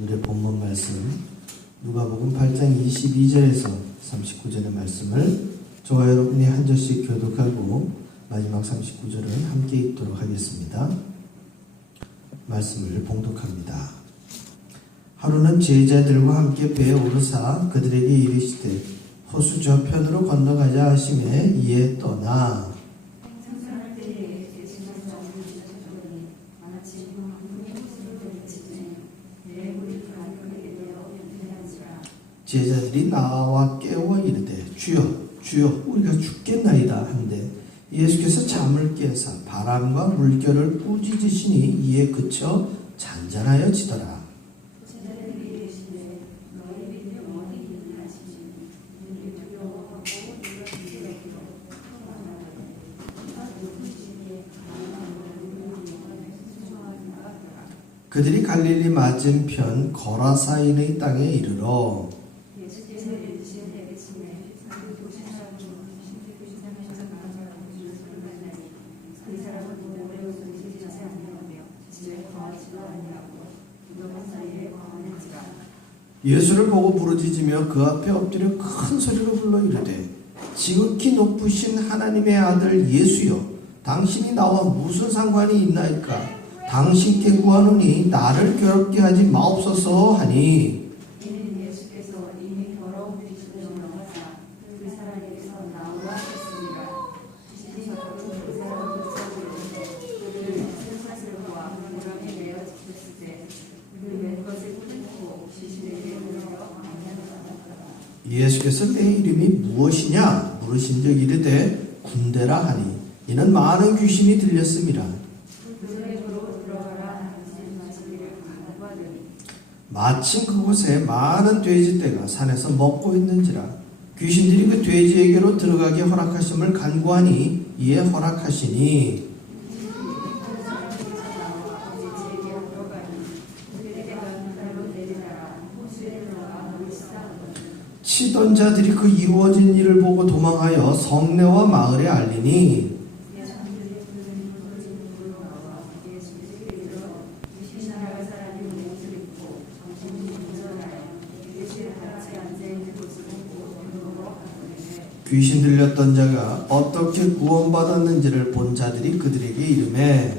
오늘의 본문 말씀 누가복음 8장 22절에서 39절의 말씀을 저와 여러분이 한 절씩 교독하고 마지막 39절은 함께 읽도록 하겠습니다. 말씀을 봉독합니다. 하루는 제자들과 함께 배에 오르사 그들에게 이르시되 호수 저편으로 건너가자 하시매 이에 떠나 제자들이 나와 깨워 이르되 주여 주여 우리가 죽겠나이다 한데 예수께서 잠을 깨사 바람과 물결을 꾸짖으시니 이에 그쳐 잔잔하여 지더라. 그들이 갈릴리 맞은편 거라사인의 땅에 이르러 예수를 보고 부르짖으며 그 앞에 엎드려 큰 소리로 불러 이르되 지극히 높으신 하나님의 아들 예수여 당신이 나와 무슨 상관이 있나이까 당신께 구하노니 나를 괴롭게 하지 마옵소서 하니 이는 예수께서 이미 더러운 귀신을 나가사 그 사람에게서 나오라 하셨습니다. 귀신이 그 사람을 쫓아오는데 그를 생사슬과 무덤에 내어 지켰을 때 그 맨 것을 끊고 귀신에게 물어 예수께서 내 이름이 무엇이냐 물으신 적 이르되 군대라 하니 이는 많은 귀신이 들렸음이라. 마침 그곳에 많은 돼지떼가 산에서 먹고 있는지라 귀신들이 그 돼지에게로 들어가게 허락하심을 간구하니 이에 허락하시니 치던 자들이 그 이루어진 일을 보고 도망하여 성내와 마을에 알리니 귀신 들렸던 자가 어떻게 구원받았는지를 본 자들이 그들에게 이르매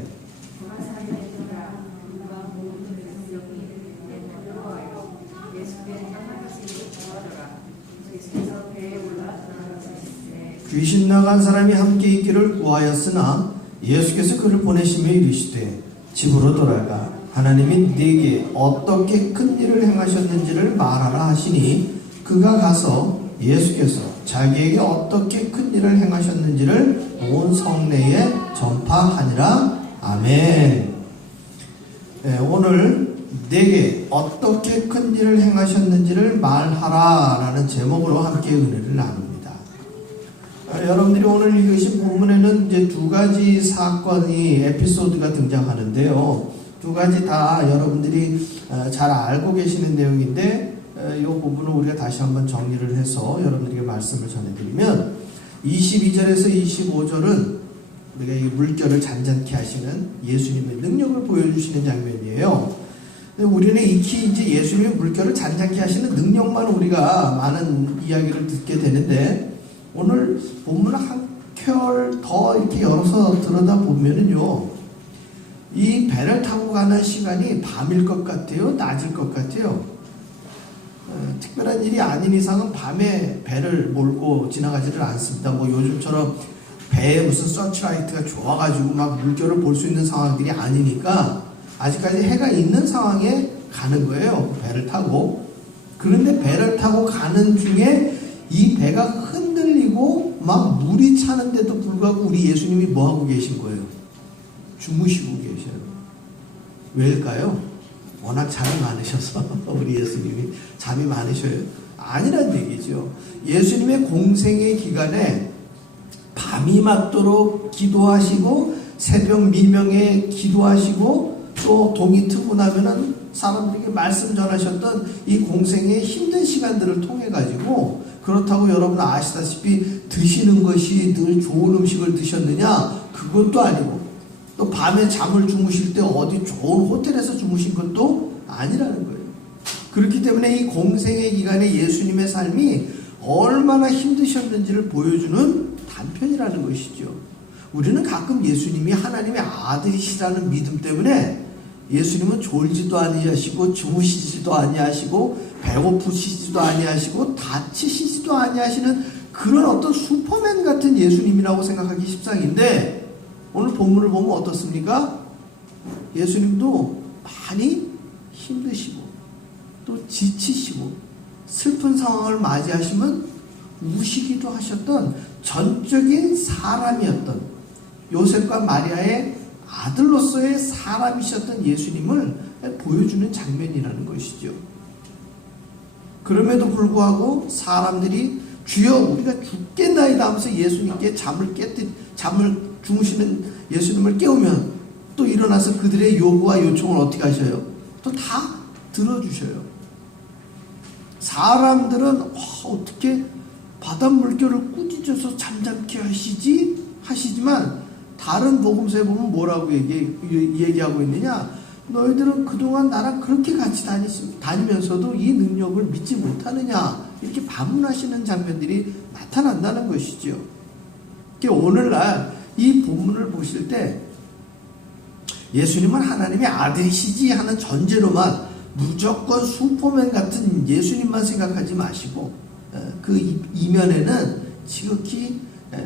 귀신 나간 사람이 함께 있기를 구하였으나 예수께서 그를 보내시며 이르시되 집으로 돌아가 하나님이 네게 어떻게 큰 일을 행하셨는지를 말하라 하시니 그가 가서 예수께서 자기에게 어떻게 큰 일을 행하셨는지를 온 성내에 전파하니라. 아멘. 네, 오늘 내게 어떻게 큰 일을 행하셨는지를 말하라 라는 제목으로 함께 은혜를 나눕니다. 여러분들이 오늘 읽으신 본문에는 이제 두 가지 사건이 에피소드가 등장하는데요. 두 가지 다 여러분들이 잘 알고 계시는 내용인데 이 부분을 우리가 다시 한번 정리를 해서 여러분들에게 말씀을 전해드리면 22절에서 25절은 우리가 이 물결을 잔잔케 하시는 예수님의 능력을 보여주시는 장면이에요. 우리는 익히 이제 예수님의 물결을 잔잔케 하시는 능력만 우리가 많은 이야기를 듣게 되는데 오늘 본문을 한 켤 더 이렇게 열어서 들여다보면은요 이 배를 타고 가는 시간이 밤일 것 같아요? 낮일 것 같아요? 특별한 일이 아닌 이상은 밤에 배를 몰고 지나가지를 않습니다. 뭐 요즘처럼 배에 무슨 서치라이트가 좋아가지고 막 물결을 볼 수 있는 상황들이 아니니까 아직까지 해가 있는 상황에 가는 거예요. 배를 타고. 그런데 배를 타고 가는 중에 이 배가 흔들리고 막 물이 차는데도 불구하고 우리 예수님이 뭐하고 계신 거예요? 주무시고 계셔요. 왜일까요? 워낙 잠이 많으셔서 우리 예수님이 잠이 많으셔요. 아니란 얘기죠. 예수님의 공생의 기간에 밤이 맞도록 기도하시고 새벽 미명에 기도하시고 또 동이 트고 나면은 사람들에게 말씀 전하셨던 이 공생의 힘든 시간들을 통해 가지고 그렇다고 여러분 아시다시피 드시는 것이 늘 좋은 음식을 드셨느냐? 그것도 아니고 또 밤에 잠을 주무실 때 어디 좋은 호텔에서 주무신 것도 아니라는 거예요. 그렇기 때문에 이 공생의 기간에 예수님의 삶이 얼마나 힘드셨는지를 보여주는 단편이라는 것이죠. 우리는 가끔 예수님이 하나님의 아들이시라는 믿음 때문에 예수님은 졸지도 아니하시고 주무시지도 아니하시고 배고프시지도 아니하시고 다치시지도 아니하시는 그런 어떤 슈퍼맨 같은 예수님이라고 생각하기 십상인데, 오늘 본문을 보면 어떻습니까? 예수님도 많이 힘드시고 또 지치시고 슬픈 상황을 맞이하시면 우시기도 하셨던 전적인 사람이었던 요셉과 마리아의 아들로서의 사람이셨던 예수님을 보여주는 장면이라는 것이죠. 그럼에도 불구하고 사람들이 주여 우리가 죽겠나이다 하면서 예수님께 잠을 주무시는 예수님을 깨우면 또 일어나서 그들의 요구와 요청을 어떻게 하셔요? 또 다 들어주셔요. 사람들은 어떻게 바닷물결을 꾸짖어서 잠잠케 하시지만 다른 복음서에 보면 뭐라고 얘기하고 있느냐? 너희들은 그동안 나랑 그렇게 같이 다니면서도 이 능력을 믿지 못하느냐? 이렇게 반문하시는 장면들이 나타난다는 것이죠. 오늘날 이 본문을 보실 때 예수님은 하나님의 아들이시지 하는 전제로만 무조건 슈퍼맨 같은 예수님만 생각하지 마시고 그 이면에는 지극히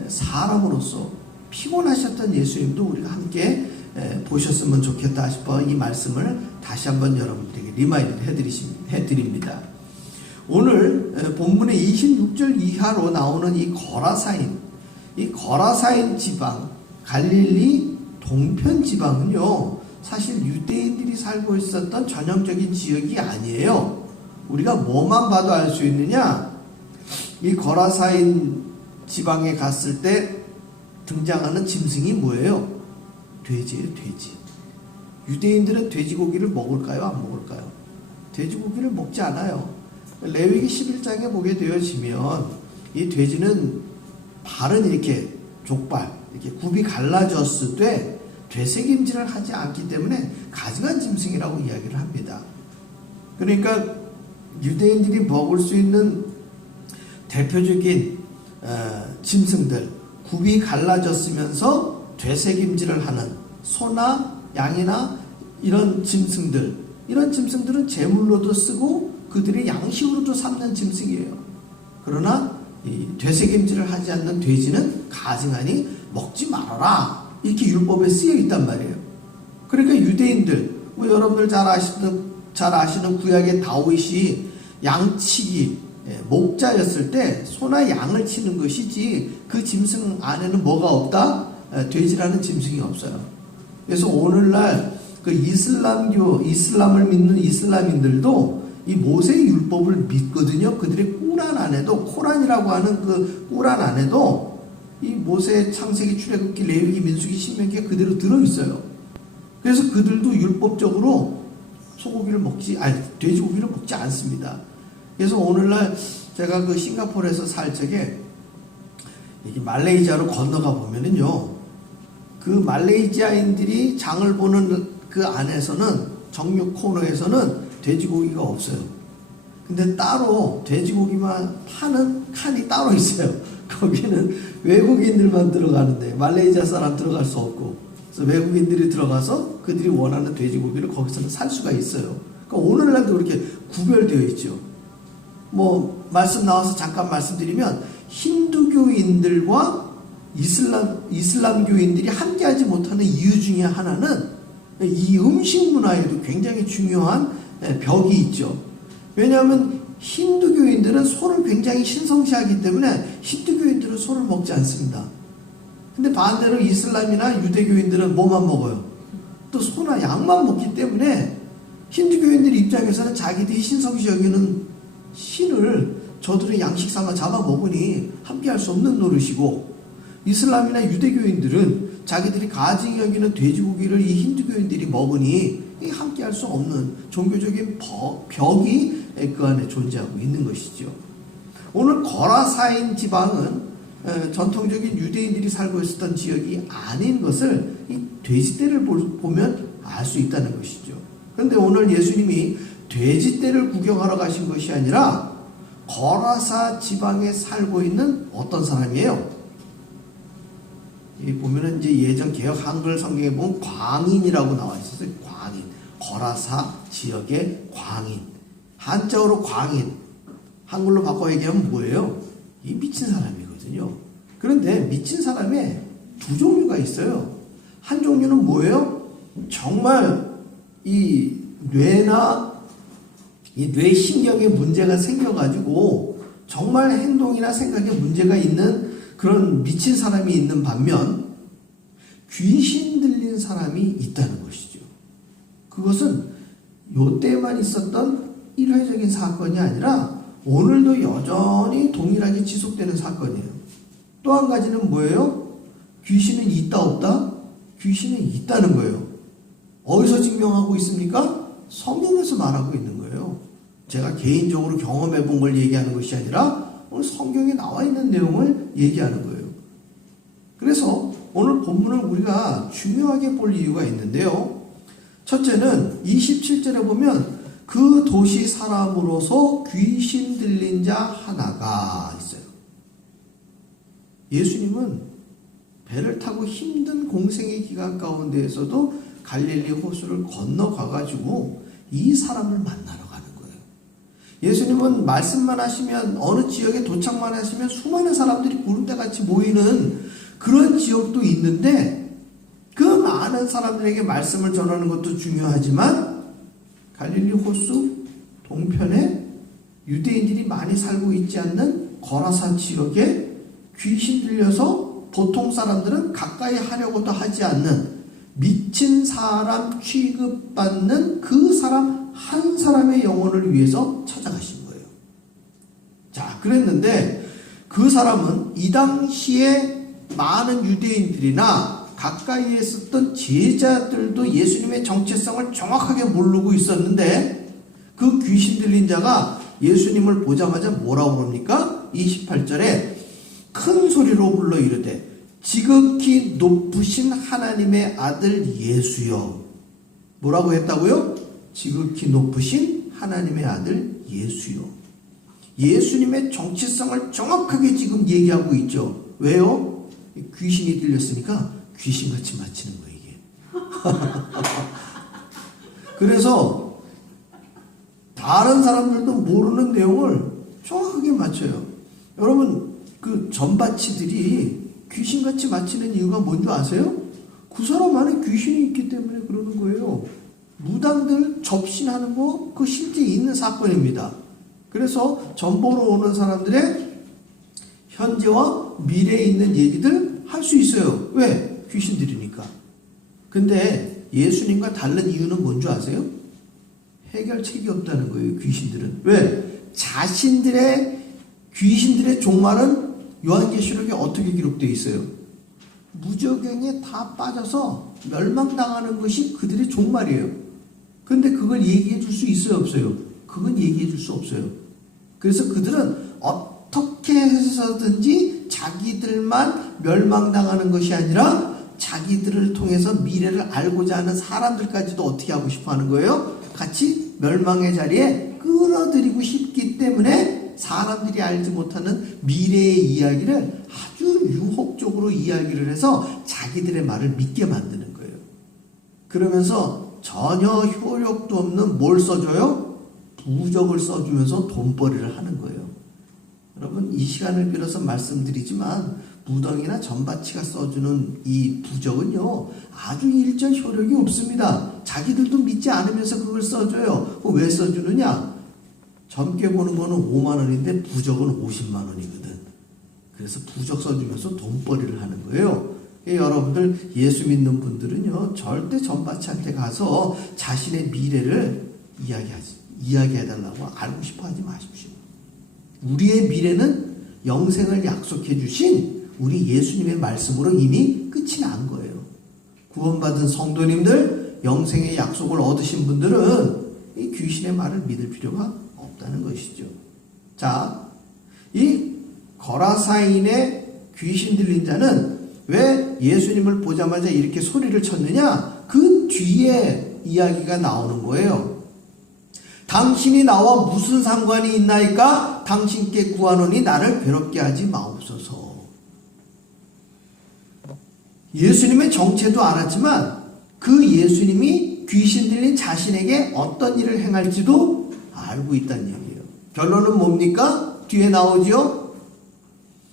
사람으로서 피곤하셨던 예수님도 우리가 함께 보셨으면 좋겠다 싶어 이 말씀을 다시 한번 여러분들에게 리마인드 해드립니다. 오늘 본문의 26절 이하로 나오는 이 거라사인 지방, 갈릴리 동편 지방은요, 사실 유대인들이 살고 있었던 전형적인 지역이 아니에요. 우리가 뭐만 봐도 알 수 있느냐? 이 거라사인 지방에 갔을 때 등장하는 짐승이 뭐예요? 돼지예요, 돼지. 유대인들은 돼지고기를 먹을까요? 안 먹을까요? 돼지고기를 먹지 않아요. 레위기 11장에 보게 되어지면 이 돼지는 발은 이렇게 족발, 이렇게 굽이 갈라졌을 때 되새김질을 하지 않기 때문에 가증한 짐승이라고 이야기를 합니다. 그러니까 유대인들이 먹을 수 있는 대표적인 짐승들, 굽이 갈라졌으면서 되새김질을 하는 소나 양이나 이런 짐승들은 제물로도 쓰고 그들의 양식으로도 삼는 짐승이에요. 그러나 이 되새김질을 하지 않는 돼지는 가증하니 먹지 말아라, 이렇게 율법에 쓰여 있단 말이에요. 그러니까 유대인들, 여러분들 잘 아시는 구약의 다윗이 양치기 목자였을 때 소나 양을 치는 것이지 그 짐승 안에는 뭐가 없다? 돼지라는 짐승이 없어요. 그래서 오늘날 그 이슬람을 믿는 이슬람인들도 이 모세의 율법을 믿거든요. 그들의 꾸란 안에도, 코란이라고 하는 그 꾸란 안에도 이 모세, 창세기, 출애굽기, 레위기, 민수기, 신명기가 그대로 들어있어요. 그래서 그들도 율법적으로 돼지고기를 먹지 않습니다. 그래서 오늘날 제가 그 싱가포르에서 살 적에 말레이시아로 건너가 보면은요, 그 말레이시아인들이 장을 보는 그 안에서는, 정육 코너에서는 돼지고기가 없어요. 근데 따로 돼지고기만 파는 칸이 따로 있어요. 거기는 외국인들만 들어가는데 말레이시아 사람 들어갈 수 없고, 그래서 외국인들이 들어가서 그들이 원하는 돼지고기를 거기서는 살 수가 있어요. 그러니까 오늘날도 그렇게 구별되어 있죠. 말씀 나와서 잠깐 말씀드리면, 힌두교인들과 이슬람교인들이 함께하지 못하는 이유 중에 하나는 이 음식 문화에도 굉장히 중요한 벽이 있죠. 왜냐하면 힌두교인들은 소를 굉장히 신성시하기 때문에 힌두교인들은 소를 먹지 않습니다. 근데 반대로 이슬람이나 유대교인들은 뭐만 먹어요? 또 소나 양만 먹기 때문에 힌두교인들 입장에서는 자기들이 신성시 여기는 신을 저들의 양식 삼아 잡아먹으니 함께할 수 없는 노릇이고, 이슬람이나 유대교인들은 자기들이 가증히 여기는 돼지고기를 이 힌두교인들이 먹으니 함께할 수 없는 종교적인 벽이 그 안에 존재하고 있는 것이죠. 오늘 거라사인 지방은 전통적인 유대인들이 살고 있었던 지역이 아닌 것을 이 돼지떼를 보면 알 수 있다는 것이죠. 그런데 오늘 예수님이 돼지떼를 구경하러 가신 것이 아니라 거라사 지방에 살고 있는 어떤 사람이에요? 이 보면은 이제 예전 개역 한글 성경에 보면 광인이라고 나와 있었어요. 광인. 거라사 지역의 광인. 한자어로 광인. 한글로 바꿔 얘기하면 뭐예요? 이 미친 사람이거든요. 그런데 미친 사람에 두 종류가 있어요. 한 종류는 뭐예요? 정말 이 뇌나 이 뇌신경에 문제가 생겨가지고 정말 행동이나 생각에 문제가 있는 그런 미친 사람이 있는 반면 귀신 들린 사람이 있다는 것이죠. 그것은 요때만 있었던 일회적인 사건이 아니라 오늘도 여전히 동일하게 지속되는 사건이에요. 또 한 가지는 뭐예요? 귀신은 있다 없다? 귀신은 있다는 거예요. 어디서 증명하고 있습니까? 성경에서 말하고 있는 거예요. 제가 개인적으로 경험해 본 걸 얘기하는 것이 아니라 오늘 성경에 나와 있는 내용을 얘기하는 거예요. 그래서 오늘 본문을 우리가 중요하게 볼 이유가 있는데요. 첫째는 27절에 보면 그 도시 사람으로서 귀신 들린 자 하나가 있어요. 예수님은 배를 타고 힘든 공생의 기간 가운데에서도 갈릴리 호수를 건너가가지고 이 사람을 만나러 가는 거예요. 예수님은 말씀만 하시면 어느 지역에 도착만 하시면 수많은 사람들이 구름대같이 모이는 그런 지역도 있는데 그 많은 사람들에게 말씀을 전하는 것도 중요하지만 갈릴리 호수 동편에 유대인들이 많이 살고 있지 않는 거라사 지역에 귀신 들려서 보통 사람들은 가까이 하려고도 하지 않는 미친 사람 취급받는 그 사람 한 사람의 영혼을 위해서 찾아가신 거예요. 자, 그랬는데 그 사람은 이 당시에 많은 유대인들이나 가까이에 있었던 제자들도 예수님의 정체성을 정확하게 모르고 있었는데 그 귀신 들린 자가 예수님을 보자마자 뭐라고 그럽니까? 28절에 큰 소리로 불러 이르되 지극히 높으신 하나님의 아들 예수여. 뭐라고 했다고요? 지극히 높으신 하나님의 아들 예수여. 예수님의 정체성을 정확하게 지금 얘기하고 있죠. 왜요? 귀신이 들렸으니까 귀신같이 맞히는 거예요, 이게. 그래서 다른 사람들도 모르는 내용을 정확하게 맞춰요. 여러분, 그 전바치들이 귀신같이 맞히는 이유가 뭔지 아세요? 그 사람 안에 귀신이 있기 때문에 그러는 거예요. 무당들 접신하는 거, 그 실제 있는 사건입니다. 그래서 전보러 오는 사람들의 현재와 미래에 있는 얘기들 할 수 있어요. 왜? 귀신들이니까. 근데 예수님과 다른 이유는 뭔지 아세요? 해결책이 없다는 거예요, 귀신들은. 왜? 귀신들의 종말은 요한계시록에 어떻게 기록되어 있어요? 무저갱에 다 빠져서 멸망당하는 것이 그들의 종말이에요. 근데 그걸 얘기해 줄 수 있어요, 없어요? 그건 얘기해 줄 수 없어요. 그래서 그들은 어떻게 해서든지 자기들만 멸망당하는 것이 아니라 자기들을 통해서 미래를 알고자 하는 사람들까지도 어떻게 하고 싶어 하는 거예요? 같이 멸망의 자리에 끌어들이고 싶기 때문에 사람들이 알지 못하는 미래의 이야기를 아주 유혹적으로 이야기를 해서 자기들의 말을 믿게 만드는 거예요. 그러면서 전혀 효력도 없는 뭘 써줘요? 부적을 써주면서 돈벌이를 하는 거예요. 여러분, 이 시간을 빌어서 말씀드리지만 무당이나 전바치가 써주는 이 부적은요 아주 일절 효력이 없습니다. 자기들도 믿지 않으면서 그걸 써줘요. 왜 써주느냐? 젊게 보는 거는 5만 원인데 부적은 50만 원이거든. 그래서 부적 써주면서 돈벌이를 하는 거예요. 여러분들 예수 믿는 분들은요 절대 전바치한테 가서 자신의 미래를 이야기해달라고 알고 싶어 하지 마십시오. 우리의 미래는 영생을 약속해 주신 우리 예수님의 말씀으로 이미 끝이 난 거예요. 구원받은 성도님들, 영생의 약속을 얻으신 분들은 이 귀신의 말을 믿을 필요가 없다는 것이죠. 자, 이 거라사인의 귀신 들린 자는 왜 예수님을 보자마자 이렇게 소리를 쳤느냐? 그 뒤에 이야기가 나오는 거예요. 당신이 나와 무슨 상관이 있나이까? 당신께 구하노니 나를 괴롭게 하지 마옵소서. 예수님의 정체도 알았지만 그 예수님이 귀신 들린 자신에게 어떤 일을 행할지도 알고 있다는 얘기예요. 결론은 뭡니까? 뒤에 나오죠?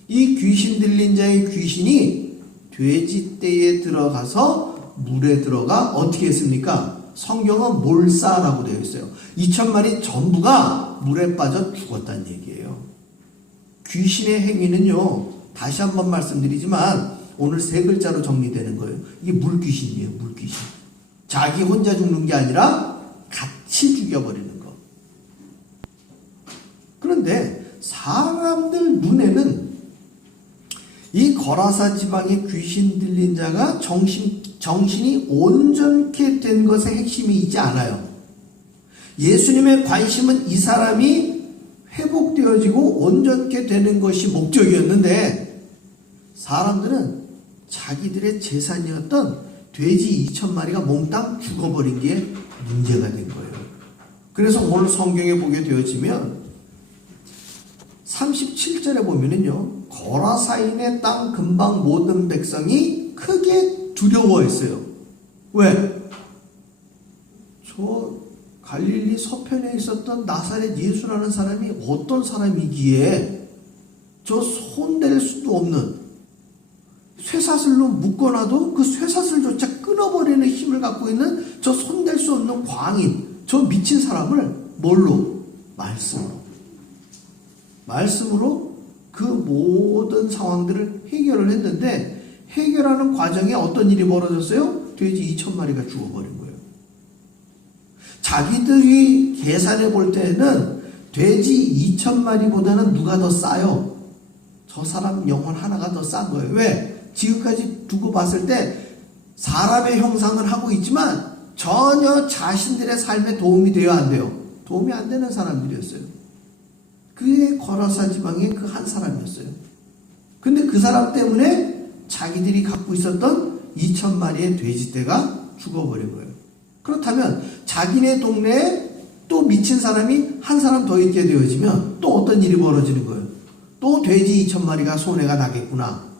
이 귀신 들린 자의 귀신이 돼지떼에 들어가서 물에 들어가 어떻게 했습니까? 성경은 몰사라고 되어 있어요. 2,000마리 전부가 물에 빠져 죽었다는 얘기예요. 귀신의 행위는요, 다시 한번 말씀드리지만 오늘 3글자로 정리되는 거예요. 이게 물귀신이에요. 물귀신. 자기 혼자 죽는 게 아니라 같이 죽여버리는 거. 그런데 사람들 눈에는 이 거라사 지방의 귀신 들린 자가 정신이 온전케 된 것의 핵심이 있지 않아요. 예수님의 관심은 이 사람이 회복되어지고 온전케 되는 것이 목적이었는데 사람들은 자기들의 재산이었던 돼지 2,000마리가 몽땅 죽어버린 게 문제가 된 거예요. 그래서 오늘 성경에 보게 되어지면 37절에 보면은요, 거라사인의 땅 근방 모든 백성이 크게 두려워했어요. 왜? 저 갈릴리 서편에 있었던 나사렛 예수라는 사람이 어떤 사람이기에 저 손댈 수도 없는 쇠사슬로 묶어놔도 그 쇠사슬조차 끊어버리는 힘을 갖고 있는 저 손댈 수 없는 광인, 저 미친 사람을 뭘로? 말씀으로 그 모든 상황들을 해결을 했는데 해결하는 과정에 어떤 일이 벌어졌어요? 돼지 2,000마리가 죽어버린 거예요. 자기들이 계산해 볼 때는 돼지 2,000마리보다는 누가 더 싸요? 저 사람 영혼 하나가 더 싼 거예요. 왜? 지금까지 두고 봤을 때 사람의 형상을 하고 있지만 전혀 자신들의 삶에 도움이 돼요, 안 돼요? 도움이 안 되는 사람들이었어요. 그게 거라사 지방의 그 한 사람이었어요. 근데 그 사람 때문에 자기들이 갖고 있었던 2,000마리의 돼지떼가 죽어버린 거예요. 그렇다면 자기네 동네에 또 미친 사람이 한 사람 더 있게 되어지면 또 어떤 일이 벌어지는 거예요? 또 돼지 2,000마리가 손해가 나겠구나.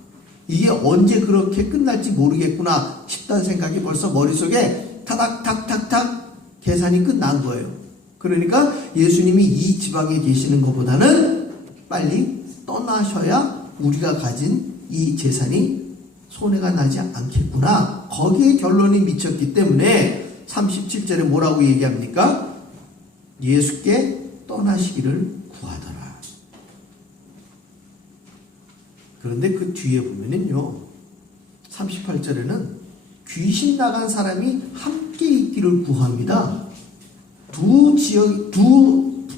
이게 언제 그렇게 끝날지 모르겠구나 싶다는 생각이 벌써 머릿속에 타닥탁탁탁 계산이 끝난 거예요. 그러니까 예수님이 이 지방에 계시는 것보다는 빨리 떠나셔야 우리가 가진 이 재산이 손해가 나지 않겠구나. 거기에 결론이 미쳤기 때문에 37절에 뭐라고 얘기합니까? 예수께 떠나시기를 구하더라. 그런데 그 뒤에 보면은요, 38절에는 귀신 나간 사람이 함께 있기를 구합니다. 두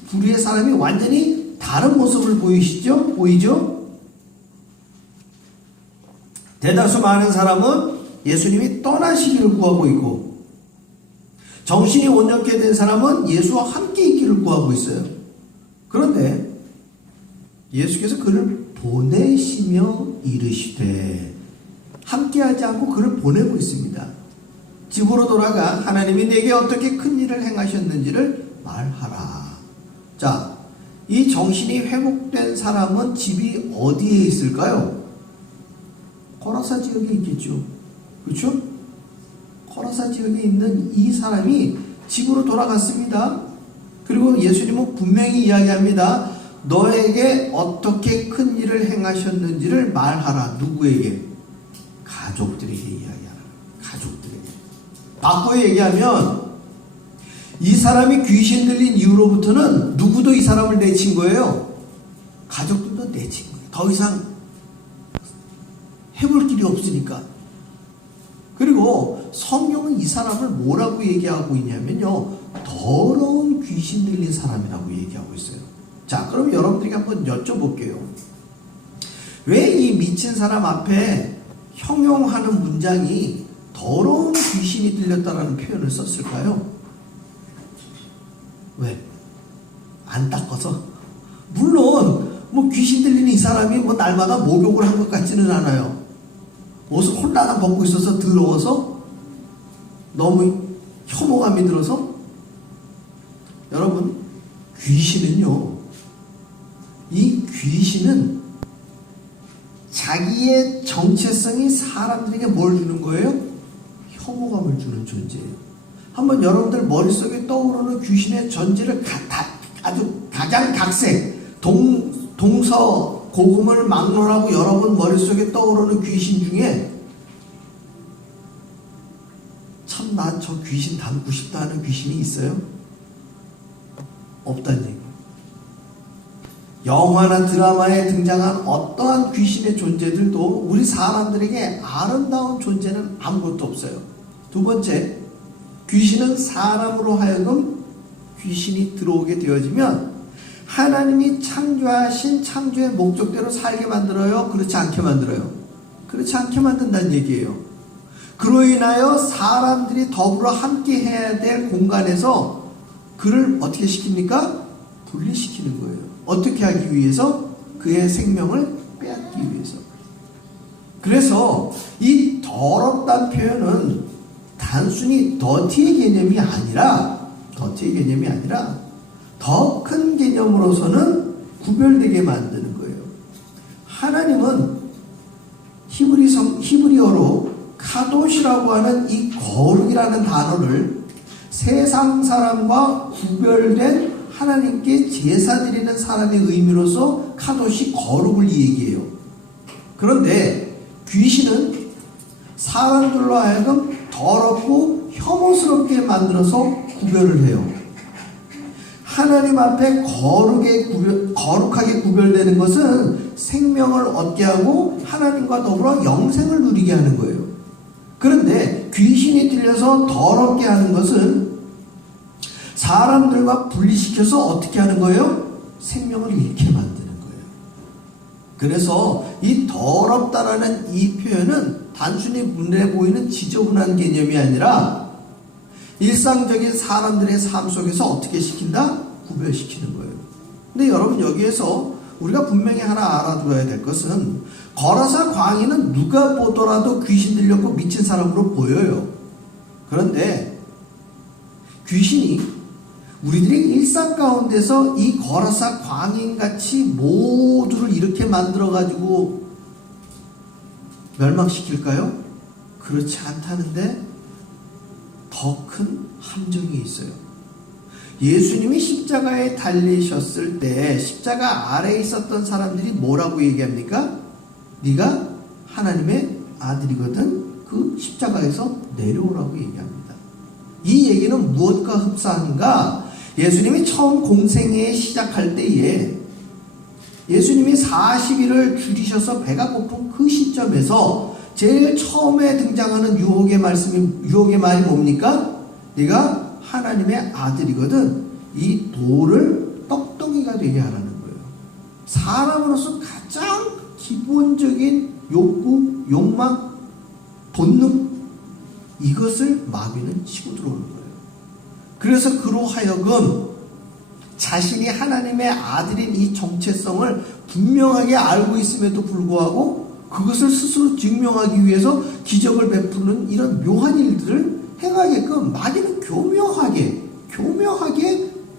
부류의 사람이 완전히 다른 모습을 보이죠? 대다수 많은 사람은 예수님이 떠나시기를 구하고 있고, 정신이 온전케 된 사람은 예수와 함께 있기를 구하고 있어요. 그런데 예수께서 그를 보내시며 이르시되, 함께하지 않고 그를 보내고 있습니다. 집으로 돌아가 하나님이 내게 어떻게 큰 일을 행하셨는지를 말하라. 자, 이 정신이 회복된 사람은 집이 어디에 있을까요? 거라사 지역에 있겠죠. 그렇죠? 거라사 지역에 있는 이 사람이 집으로 돌아갔습니다. 그리고 예수님은 분명히 이야기합니다. 너에게 어떻게 큰 일을 행하셨는지를 말하라. 누구에게? 가족들에게 이야기하라. 가족들에게. 바꿔 얘기하면 이 사람이 귀신 들린 이후로부터는 누구도 이 사람을 내친 거예요. 가족들도 내친 거예요. 더 이상 해볼 길이 없으니까. 그리고 성경은 이 사람을 뭐라고 얘기하고 있냐면요, 더러운 귀신 들린 사람이라고 얘기하고 있어요. 자, 그럼 여러분들에게 한번 여쭤볼게요. 왜 이 미친 사람 앞에 형용하는 문장이 더러운 귀신이 들렸다라는 표현을 썼을까요? 왜? 안 닦아서? 물론 뭐 귀신 들리는 이 사람이 뭐 날마다 목욕을 한 것 같지는 않아요. 옷을 홀라당 벗고 있어서 더러워서? 너무 혐오감이 들어서? 여러분, 귀신은요, 이 귀신은 자기의 정체성이 사람들에게 뭘 주는 거예요? 혐오감을 주는 존재예요. 한번 여러분들 머릿속에 떠오르는 귀신의 존재를 아주 각양각색, 동서 고금을 막론하고 여러분 머릿속에 떠오르는 귀신 중에 참 난 저 귀신 닮고 싶다 하는 귀신이 있어요? 없다는 얘기예요. 영화나 드라마에 등장한 어떠한 귀신의 존재들도 우리 사람들에게 아름다운 존재는 아무것도 없어요. 두 번째, 귀신은 사람으로 하여금 귀신이 들어오게 되어지면 하나님이 창조하신 창조의 목적대로 살게 만들어요? 그렇지 않게 만들어요? 그렇지 않게 만든다는 얘기예요. 그로 인하여 사람들이 더불어 함께 해야 될 공간에서 그를 어떻게 시킵니까? 분리시키는 거예요. 어떻게 하기 위해서? 그의 생명을 빼앗기 위해서. 그래서 이 더럽다는 표현은 단순히 더티의 개념이 아니라 더 큰 개념으로서는 구별되게 만드는 거예요. 하나님은 히브리어로 카도시라고 하는 이 거룩이라는 단어를 세상 사람과 구별된 하나님께 제사 드리는 사람의 의미로서 카도시 거룩을 얘기해요. 그런데 귀신은 사람들로 하여금 더럽고 혐오스럽게 만들어서 구별을 해요. 하나님 앞에 거룩하게 구별되는 것은 생명을 얻게 하고 하나님과 더불어 영생을 누리게 하는 거예요. 그런데 귀신이 들려서 더럽게 하는 것은 사람들과 분리시켜서 어떻게 하는 거예요? 생명을 잃게 만드는 거예요. 그래서 이 더럽다라는 이 표현은 단순히 눈에 보이는 지저분한 개념이 아니라 일상적인 사람들의 삶 속에서 어떻게 시킨다? 구별시키는 거예요. 근데 여러분, 여기에서 우리가 분명히 하나 알아둬야 될 것은 거라사 광인은 누가 보더라도 귀신 들렸고 미친 사람으로 보여요. 그런데 귀신이 우리들의 일상 가운데서 이 거라사 광인같이 모두를 이렇게 만들어가지고 멸망시킬까요? 그렇지 않다는데 더 큰 함정이 있어요. 예수님이 십자가에 달리셨을 때 십자가 아래에 있었던 사람들이 뭐라고 얘기합니까? 네가 하나님의 아들이거든 그 십자가에서 내려오라고 얘기합니다. 이 얘기는 무엇과 흡사한가? 예수님이 처음 공생애 시작할 때에 예수님이 40일을 줄이셔서 배가 고픈 그 시점에서 제일 처음에 등장하는 유혹의 말이 뭡니까? 네가 하나님의 아들이거든 이 돌을 떡덩이가 되게 하라는 거예요. 사람으로서 가장 기본적인 욕구, 욕망, 본능, 이것을 마귀는 치고 들어오는 거예요. 그래서 그로 하여금 자신이 하나님의 아들인 이 정체성을 분명하게 알고 있음에도 불구하고 그것을 스스로 증명하기 위해서 기적을 베푸는 이런 묘한 일들을 행하게끔 마귀는 교묘하게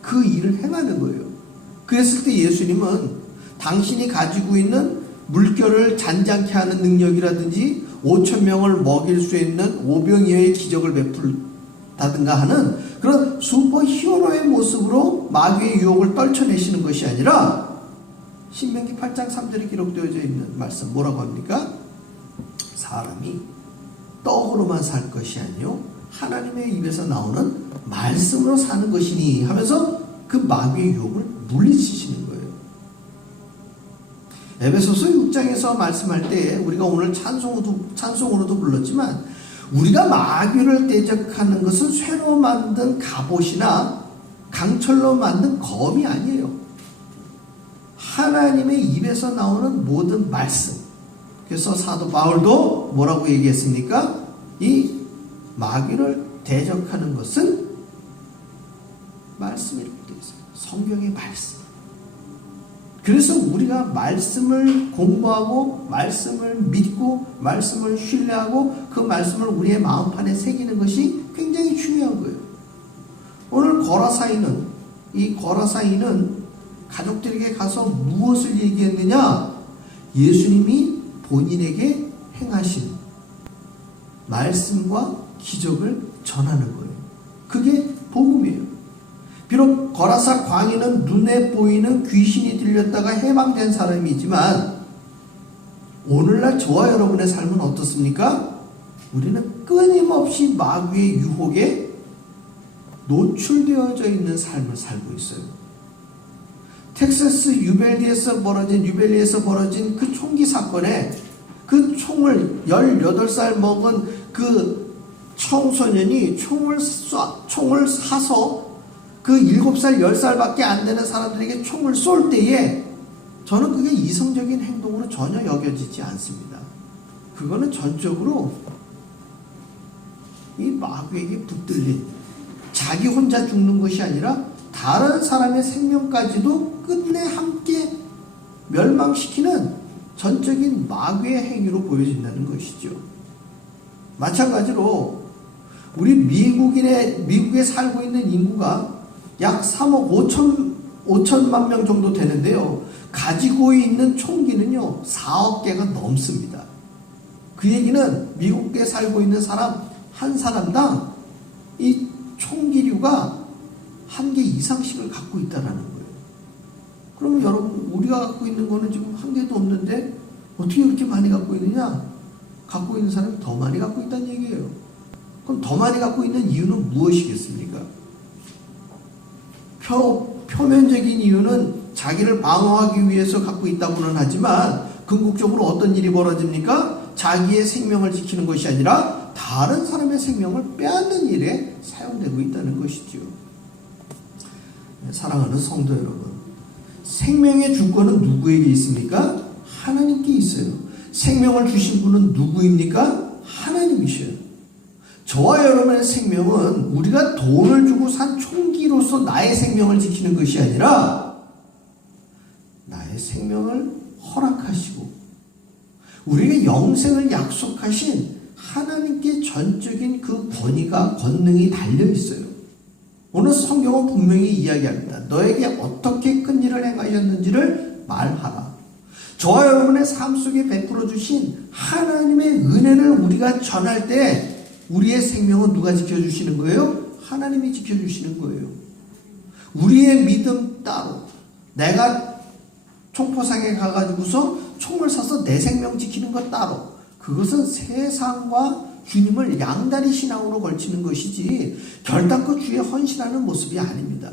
그 일을 행하는 거예요. 그랬을 때 예수님은 당신이 가지고 있는 물결을 잔잔케 하는 능력이라든지 5,000명을 먹일 수 있는 오병이어의 기적을 베풀다든가 하는 그런 슈퍼 히어로의 모습으로 마귀의 유혹을 떨쳐내시는 것이 아니라 신명기 8장 3절에 기록되어져 있는 말씀 뭐라고 합니까? 사람이 떡으로만 살 것이 아니요 하나님의 입에서 나오는 말씀으로 사는 것이니 하면서 그 마귀의 유혹을 물리치시는 거예요. 에베소서 6장에서 말씀할 때 우리가 오늘 찬송으로도 불렀지만 우리가 마귀를 대적하는 것은 쇠로 만든 갑옷이나 강철로 만든 검이 아니에요. 하나님의 입에서 나오는 모든 말씀. 그래서 사도 바울도 뭐라고 얘기했습니까? 이 마귀를 대적하는 것은 말씀이라고 되어 있어요. 성경의 말씀. 그래서 우리가 말씀을 공부하고 말씀을 믿고 말씀을 신뢰하고 그 말씀을 우리의 마음판에 새기는 것이 굉장히 중요한 거예요. 오늘 거라사인은 이 거라사인은 가족들에게 가서 무엇을 얘기했느냐? 예수님이 본인에게 행하신 말씀과 기적을 전하는 거예요. 그게 복음이에요. 비록 거라사 광인은 눈에 보이는 귀신이 들렸다가 해방된 사람이지만 오늘날 저와 여러분의 삶은 어떻습니까? 우리는 끊임없이 마귀의 유혹에 노출되어져 있는 삶을 살고 있어요. 텍사스 유밸리에서 벌어진 그 총기 사건에 그 총을 18살 먹은 그 청소년이 총을 사서 그 7살, 10살밖에 안 되는 사람들에게 총을 쏠 때에 저는 그게 이성적인 행동으로 전혀 여겨지지 않습니다. 그거는 전적으로 이 마귀에게 붙들린 자기 혼자 죽는 것이 아니라 다른 사람의 생명까지도 끝내 함께 멸망시키는 전적인 마귀의 행위로 보여진다는 것이죠. 마찬가지로 우리 미국에 살고 있는 인구가 약 3억 5천만 명 정도 되는데요. 가지고 있는 총기는요 4억 개가 넘습니다. 그 얘기는 미국에 살고 있는 사람 한 사람당 이 총기류가 1개 이상씩을 갖고 있다라는 거예요. 그러면 여러분 우리가 갖고 있는 거는 지금 1개도 없는데 어떻게 이렇게 많이 갖고 있느냐? 갖고 있는 사람이 더 많이 갖고 있다는 얘기예요. 그럼 더 많이 갖고 있는 이유는 무엇이겠습니까? 표면적인 이유는 자기를 방어하기 위해서 갖고 있다고는 하지만 궁극적으로 어떤 일이 벌어집니까? 자기의 생명을 지키는 것이 아니라 다른 사람의 생명을 빼앗는 일에 사용되고 있다는 것이죠. 사랑하는 성도 여러분, 생명의 주권은 누구에게 있습니까? 하나님께 있어요. 생명을 주신 분은 누구입니까? 하나님이셔요. 저와 여러분의 생명은 우리가 돈을 주고 산 총기로서 나의 생명을 지키는 것이 아니라 나의 생명을 허락하시고 우리에게 영생을 약속하신 하나님께 전적인 그 권위가 권능이 달려있어요. 오늘 성경은 분명히 이야기합니다. 너에게 어떻게 큰 일을 행하셨는지를 말하라. 저와 여러분의 삶 속에 베풀어 주신 하나님의 은혜를 우리가 전할 때 우리의 생명은 누가 지켜주시는 거예요? 하나님이 지켜주시는 거예요. 우리의 믿음 따로 내가 총포상에 가가지고서 총을 쏴서 내 생명 지키는 것 따로 그것은 세상과 주님을 양다리 신앙으로 걸치는 것이지 결단코 주의 헌신하는 모습이 아닙니다.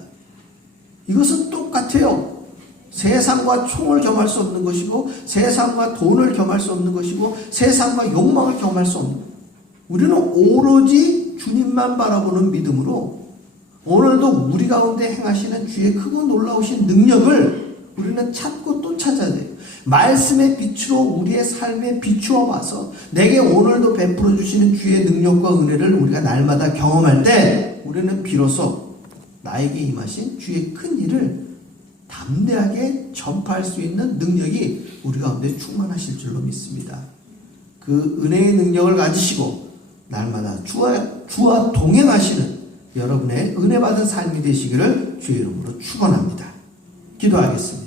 이것은 똑같아요. 세상과 총을 겸할 수 없는 것이고 세상과 돈을 겸할 수 없는 것이고 세상과 욕망을 겸할 수 없는 것이고 우리는 오로지 주님만 바라보는 믿음으로 오늘도 우리 가운데 행하시는 주의 크고 놀라우신 능력을 우리는 찾고 또 찾아야 돼요. 말씀의 빛으로 우리의 삶에 비추어 봐서 내게 오늘도 베풀어 주시는 주의 능력과 은혜를 우리가 날마다 경험할 때 우리는 비로소 나에게 임하신 주의 큰 일을 담대하게 전파할 수 있는 능력이 우리 가운데 충만하실 줄로 믿습니다. 그 은혜의 능력을 가지시고 날마다 주와 동행하시는 여러분의 은혜 받은 삶이 되시기를 주의 이름으로 축원합니다. 기도하겠습니다.